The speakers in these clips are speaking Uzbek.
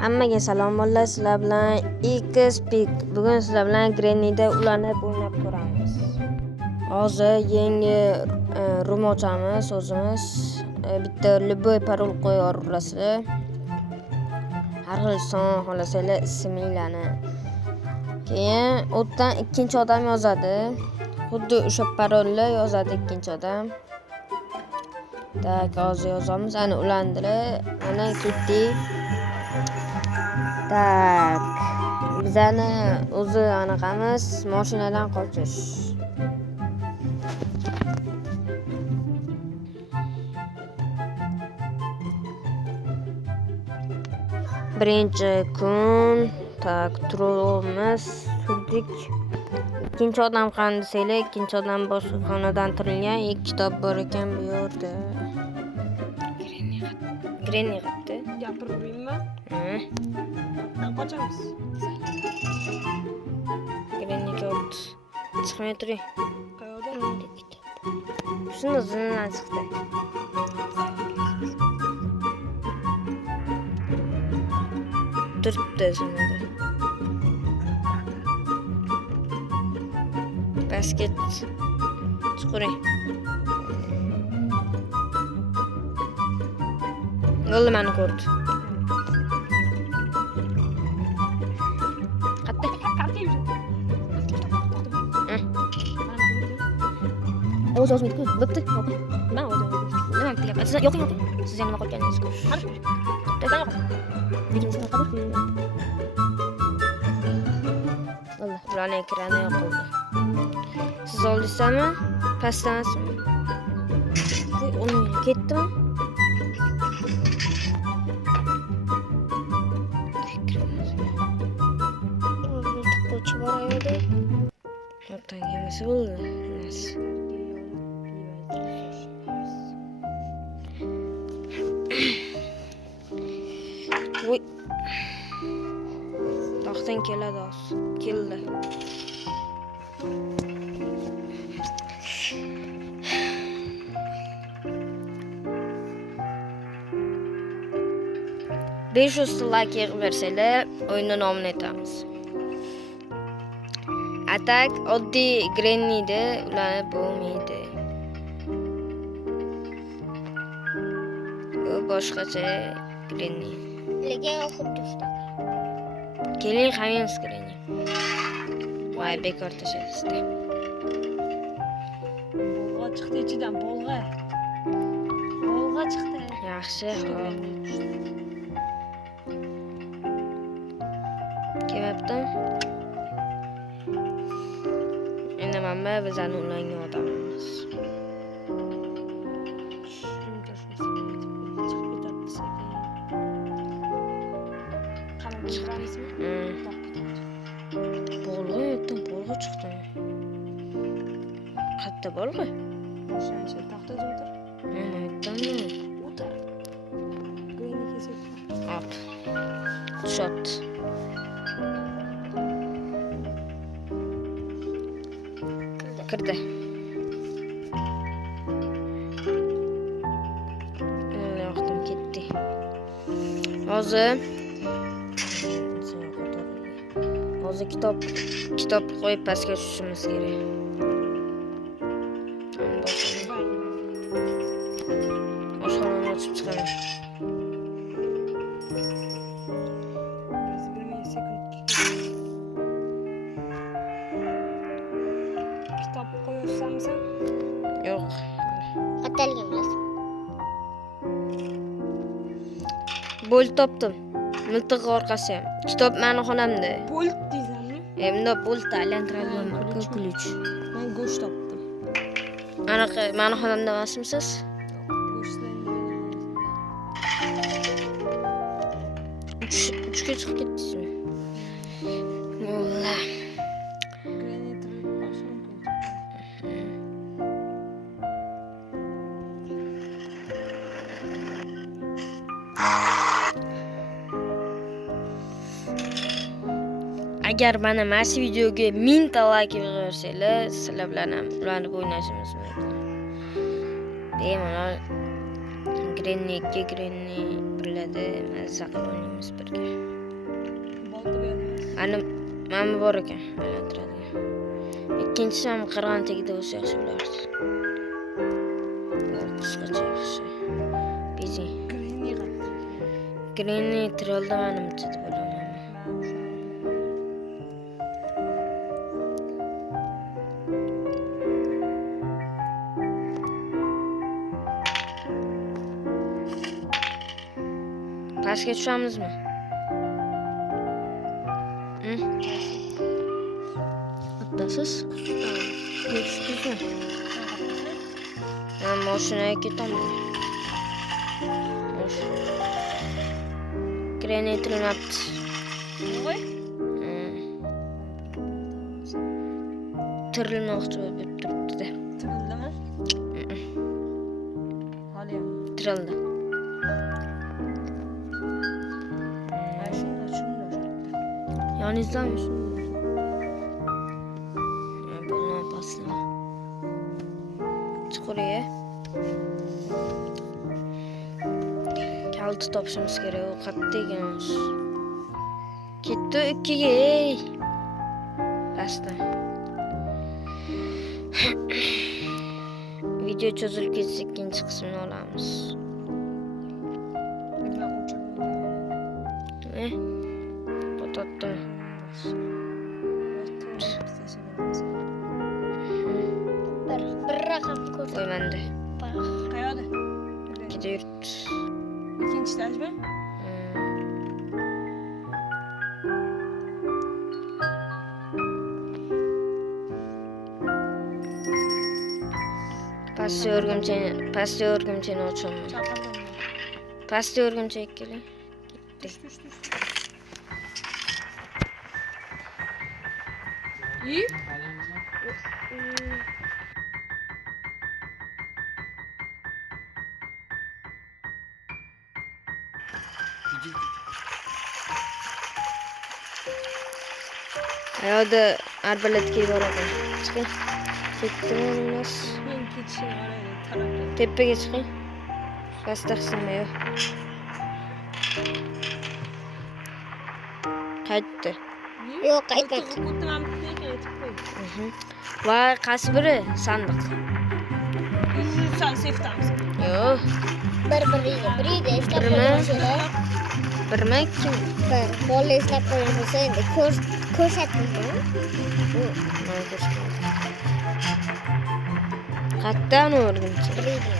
Hammaga salom bo'llar. Sizlar bilan Xpeak. Bugun sizlar bilan Granny'da ulanib o'ynab ko'ramiz. Hozir yangi rum ochamiz o'zimiz. Bitta любой parol qo'yib yuborasizlar. Har xil son xohlasanglar isminglarni. Keyin o'tdan ikkinchi odam yozadi. Xuddi o'sha parolni yozadi ikkinchi odam. Tak, hozir yozamiz. Ana ulandilar. Mana ketdik. Tak. Bizani o'zi anaqamiz mashinadan qochish. Birinchi kun tak turamiz, turdik. Ikkinchi odam qani desanglar, ikkinchi odam boshqa xonadan tirilgan, kitob bor ekan bu yerda. Granny qilibdi. Gapirib qo'yaymi? Qochamiz. Granny kod. Chiqmay turing. Qayoqda? Shuni o'zidan chiqdi. Turibdi shunda. Basket. Chiqaring. Yo'lda meni ko'rdi. O'zi o'zimga bo'pti. Men o'zim. Nima qilyapsiz? Siz yo'q. Siz yana qo'yganingiz-ku. Tezdan yo'q. Lekin siz qadar. Vallah, bularni ekrani yo'q. Siz oldingizmi? Pastdansizmi? Uni ketdimi? Qo'chi bor ayolda. Yo'qdan kelmasa bo'ldi. Voy. Taxtdan keladi hozir. Keldi. Besh like yig'ib bersanglar, o'yinni nomini aytamiz. Atak oddiy Granny'da ulanib bo'lmaydi. U boshqacha Granny. Lekin xuddi shunaqa. Keling, hammamiz Granny. Voy, bekor tashlaysiz-da. Bolg'a chiqdi ichidan, bolg'a. Bolg'a chiqdi. Yaxshi, xo'p. Kelmabdim. Endi mana bizani ulangan odamimiz. Bolg'a chiqdi. Qayerda bolg'a? O'sha taxtada o'tir. Aytdimmi? O'tir. Granny kesib. Hop. Shot. Kirdi. Yo'qdim, ketdi. Hozir kitob qo'yib pastga tushishimiz kerak. Oshxonani ochib chiqaman. Kitob qo'yursanmi sen? Yo'q. Atalgan bilasan. Bolt topdim. Miltiq orqasi ham. Kitob meni xonamda. Bolt deysanmi? Endi bolt aylantiradigan ключ. Men go'sht topdim. Anaqa meni xonamda emasmisiz? Uchga chiqib ketdingizmi? Vallah. Granny tirilib qolishi mumkin. Agar mana mas videoga 1000 ta like bersanglar, sizlar bilan ham ulanib o'ynashimiz mumkin. Bemalol Granny 2, Granny birladi. Mazza qilib o'ynaymiz birga. Bolta beramiz. Mana bor ekan, aylantiradi. Ikkinchisi ham qirg'on tagida bo'lsa yaxshi bo'lardi. Qisqacha yaxshi. Bezing. Granny qilib. Granny tirolda menimcha deb o'ylayman. Pastga tushamizmi? Attasiz? Tushdingizmi? Men mashinaga ketaman. Granny tirilmabdi. Voy. Tirilmoqchi bo'lib turibdi-da. Tirildimi? Haliyam. Tirildi. Shunda. Yoningizdanmi? Bo'lma pastda. Chuqurga. Kalti topishimiz kerak. U qattiq ekan. Ketdi 2ga. Pastda. Video cho'zilib ketsa ikkinchi qismini olamiz. Potatni. Bir raqam ko'rsat. Qo'ymanda. Qayerda? Ikkida yurt. İkinci etajmi? Pastga o'rgimchani ochaman. Chaqirdim. Pastga o'rgimchak keling. Tush. İyi. Ayoqda arbaletga boradi. Chiqing. Ketdimi emas? Men ketishim orada tarafda. Tepaga chiqing. Pastda qismayo. Qaytdi. Yo'q, qaytmadi. O'tdim aytib qo'y. Va qaysi biri? Sandiq. Sen seftamiz. Yo'q. Biriga eslab Birmi? qo'ymasanglar. Birmi, ikkimi? Bir bola eslab qo'ymasang endi ko'rsatmaydi. Mana ko'rsatdim. Qayerdan o'rgimchi? Biriga.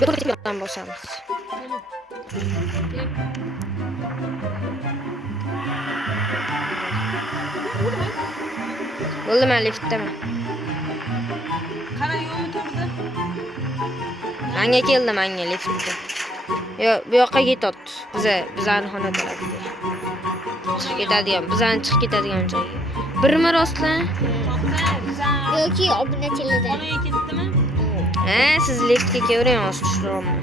Buradan bosamiz. Bo'ldi, men liftdaman. Qara yo'lni to'g'ri. Menga keldi, menga liftda. Yo'q, bu yoqqa ketyapti. Bizani xona tarafiga. Chiqib ketadigan, bizani chiqib ketadigan joyga. Birmi rostlan? Yoki obunachilardan. Xonaga ketdimi? Ha, siz liftga kelavering, hozir tushiraman.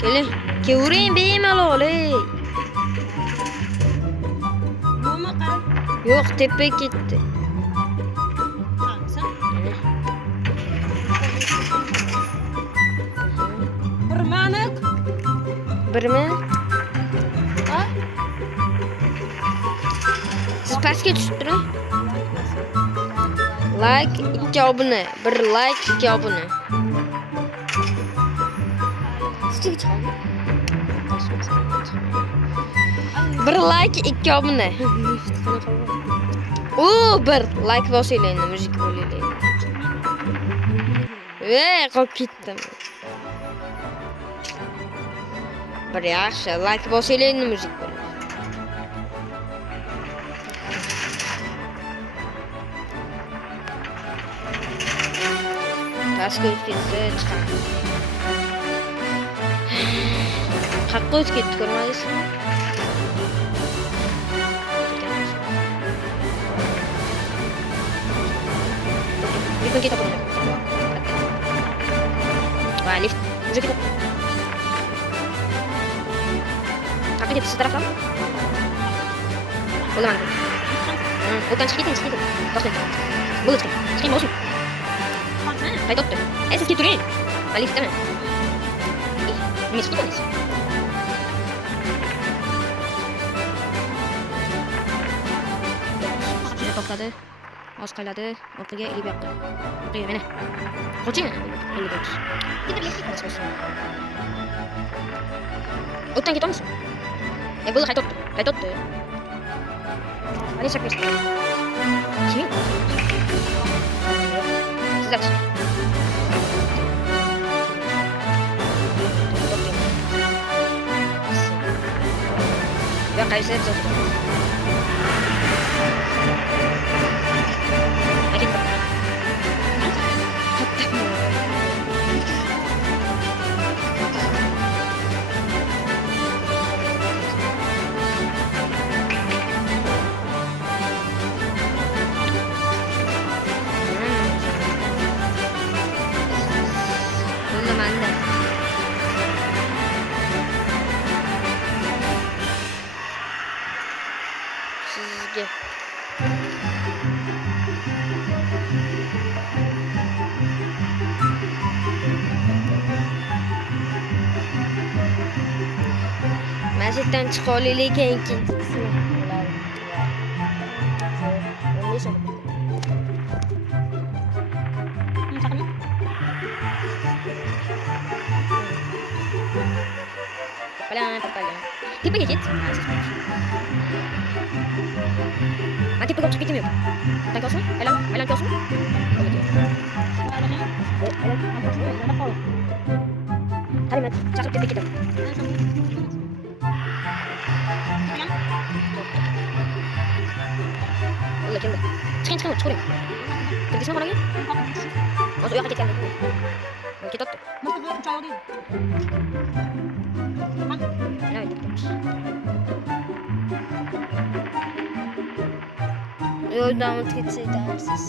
Keling, kelavering bemalol. Yo'qmi qara? Yo'q, tepaga ketdi. Qansa? Bir manik. Birmi? Ha? Siz pastga tushib turing. Like 2 obuna. 1 like 2 obuna. Bir like 2 obuna. Oo, 1 like bosinglar endi muzik bo'linglar. Qolib ketdim. Bir yaxshi like bosinglar endi muzik bo'ladi. Ters göz gitti çıkar. Kalk göz gitti görmelisin. Bir gün kita punya. Wah, lift. Bisa kita. Tapi kita setelah kamu. Boleh mana? Bukan sedikit, sedikit. Terus nih. Boleh sedikit. Sedikit mau sih. Kayak dokter. Sedikit tuh ini. Lift teman. Ini sedikit nih. Sudah topladı. Az kayladı. Ortaya iyi bir yaptı. Ortaya beni. Koçu mu? Elli dört. Nasıl olsun? Ottan git olmasın? Bu kayıt tuttu. Kayıt tuttu. Hani çakmışsın? Kimin? Siz aç. Ya kayısı hep zaten. Çizgi. Mescitten çıkoluyken ikinci kısmı. Tipe geçit. Ben tipe kopçuk gittim yok. Sen olsun? Helal olsun. Hadi ben çakıp tipe gidelim. Allah kim bu? Çıkın. Pergi orangnya. Masuk ya kecilkan itu. Kita tuh. Masuk ke cowok dia. Nah, itu. Yoldan mı gitseydi dersiz.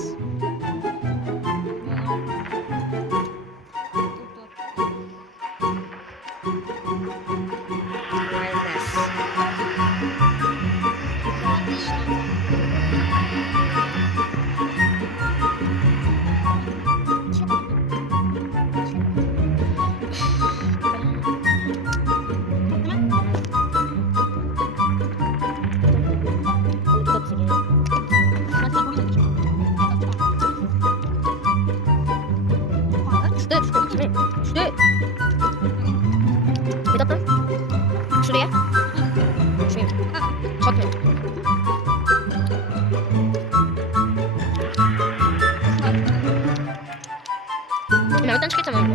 Şuraya. Bir dakika. Şuraya. Şuraya. Kalkmıyor. Nereden çıkacağım onu?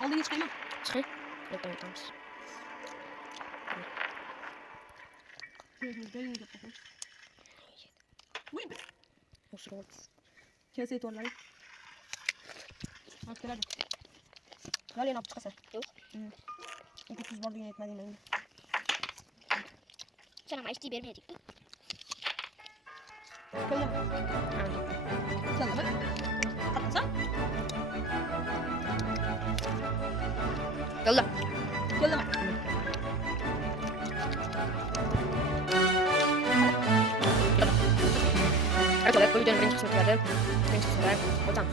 Aldın hiç kayma. Çıkayım. Yok tamam. Nasıl oldu? Keseyi torları. Askerler. Galiba ne yapacak sen? Yok. İki tuz bardağı yetmedi benim. Sen ama içtiği vermeyecekti. Kölle. Kölle bak. Kapatsan. Yolla. Kölle bak. Evet, koyu dönüm birinci kısmı geldi. Birinci kısmı geldi. O tamam.